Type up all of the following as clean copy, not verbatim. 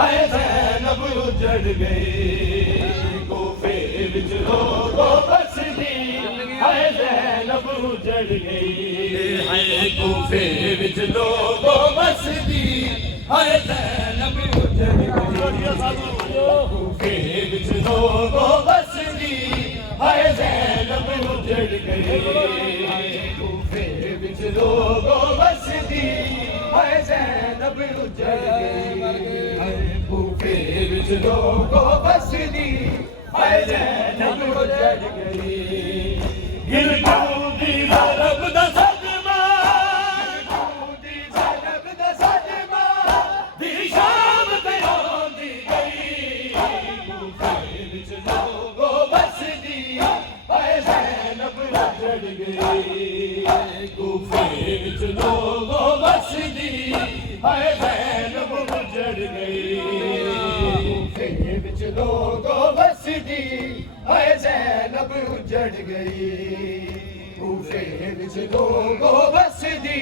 हाय ज़ैनब उजड़ गई कूफे विच लोगों बसदी हाय ज़ैनब उजड़ गई हाय कूफे विच लोगों बसदी हाय ज़ैनब उजड़ गई कूफे विच लोगों बसदी हाय ज़ैनब उजड़ गई कूफे विच लोगों बसदी हाय ज़ैनब उजड़ गई कूफे विच लोगों बसदी हाय ज़ैनब उजड़ गई गिरगू दी ज़ैनब दा सदमा गिरगू दी ज़ैनब दा सदमा दी शाम ते आंदी गई कूफे विच लोगों बसदी हाय ज़ैनब उजड़ गई कूफे विच लोगों बसदी हाय ज़ैनब उजड़ गई कूफे विच लोगों बसदी हाय ज़ैनब उजड़ गई कूफे विच लोगों बसदी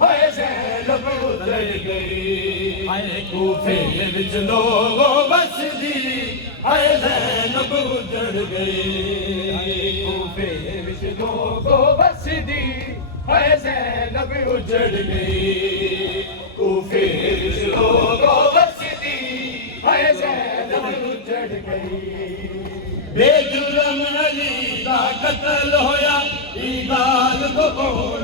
हाय ज़ैनब उजड़ गई हाय कूफे विच लोगों बसदी हाय ज़ैनब उजड़ गई कूफे विच लोगों बसदी हाय ज़ैनब उजड़ गई कूफे विच लोगों बसदी हाय ज़ैनब उजड़ गई बेजुर्म अली दा कत्ल होया ई गाल को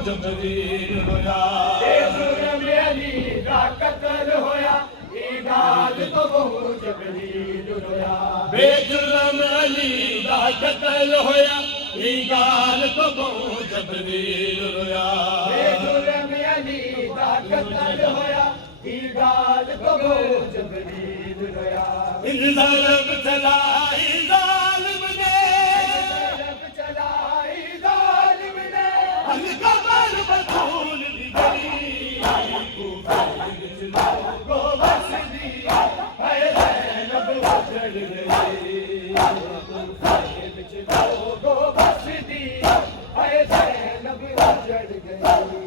जबरील होया बेजुर्म अली दा कत्ल होया ई गाल को जबरील होया बेजुर्म अली दा कत्ल होया ई गाल को जबरील होया बेजुर्म अली दा कत्ल होया ई गाल को जबरील होया इंसाफ चलाई जालिम ने इंसाफ चलाई जालिम ने अलकबर बतूल दी गई कूफे विच लोगों बसदी हाय ज़ैनब उजड़ गई कूफे विच लोगों बसदी हाय ज़ैनब उजड़ गई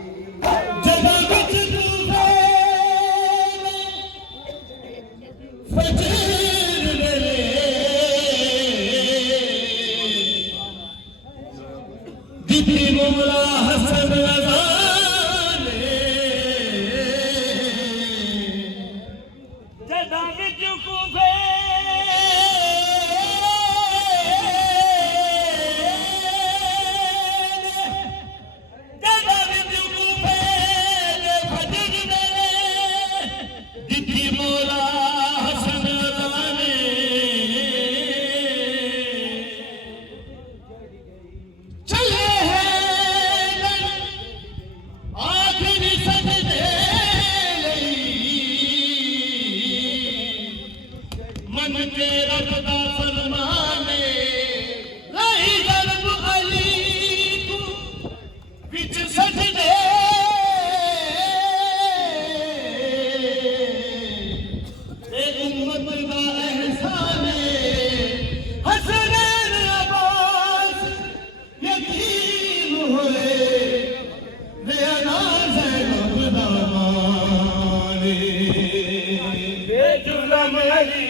जब विच कूफे फजीर मेरे दीदी मोला हसन अज़ाने जदा विच कूफे जदा विच कूफे फजीर मेरे दीदी मोला मन के रब दा फरमाने लाई ज़ैनब अली को विच सजदे ए उम्मत दा एहसाने हसनैन अब्बास यतीम होए बेअना ज़ैनब दा माने बेजुर्म अली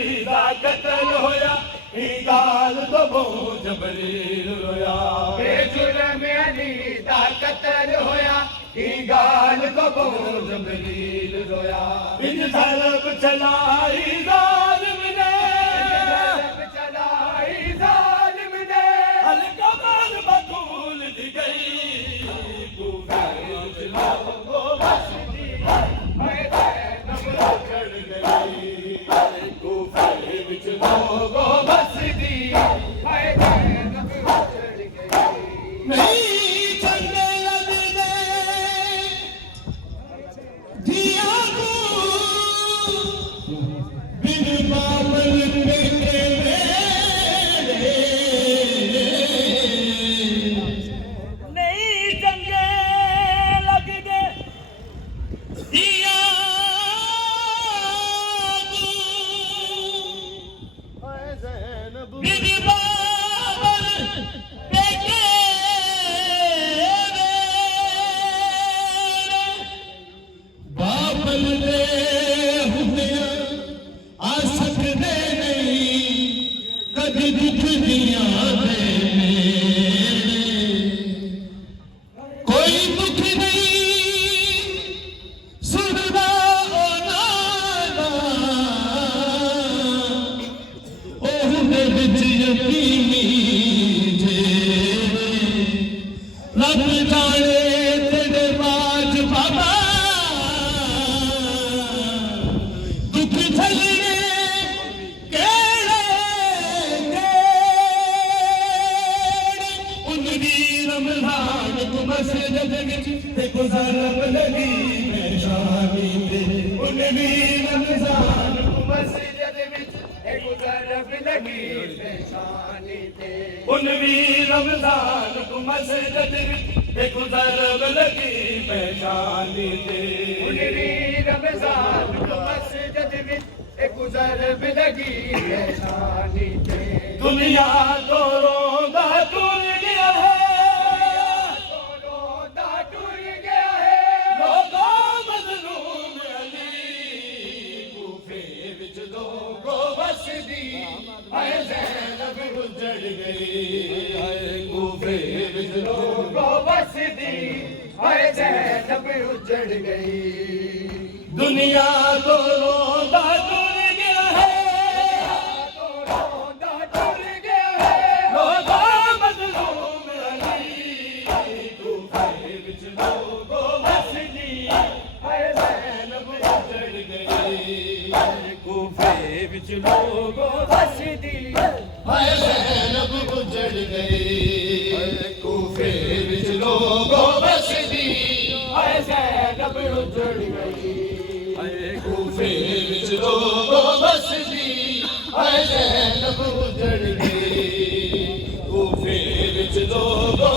कत्ल होया ई गाल तो जबरील रोया बेजुर्म अली दा कत्ल होया ई गाल तो जबरील रोया इन ज़ैनब चलाई जालिम ने चलाई जालिम ने अलकबर बतूल दी गई कूफे विच लोगों बसदी हाय ज़ैनब उजड़ गई कूफे विच लोगों बसदी हाय ज़ैनब उजड़ गई नहीं चंगे लगदे दिया को यकीनी थे रब जाने तेरे बाज बाबा दुख झलने केड़े उन वीर रमज़ान को मस्जिद विच ते गुज़रब लगी पेशानी ते उन वीर रमज़ान को मस्जिद विच ते गुज़रब लगी पेशानी ते उन वीर रमज़ान को मस्जिद विच ते गुज़रब लगी पेशानी ते उन वीर रमज़ान को मस्जिद विच ते गुज़रब लगी पेशानी ते दुनिया तो रोंदा टुर गया है उजड़ गई कूफे विच लोगों बसदी हाय ज़ैनब उजड़ गई दुनिया तो रोंदा टुर गया है लोगों मज़लूम अली कूफे विच लोगों बसदी हाय ज़ैनब उजड़ गई कूफे विच लोगों बसदी हाय ज़ैनब उजड़ गई कूफे विच लोगों बसदी हाय ज़ैनब उजड़ गई कूफे विच लोगों बसदी हाय ज़ैनब उजड़ गई कूफे विच लोगों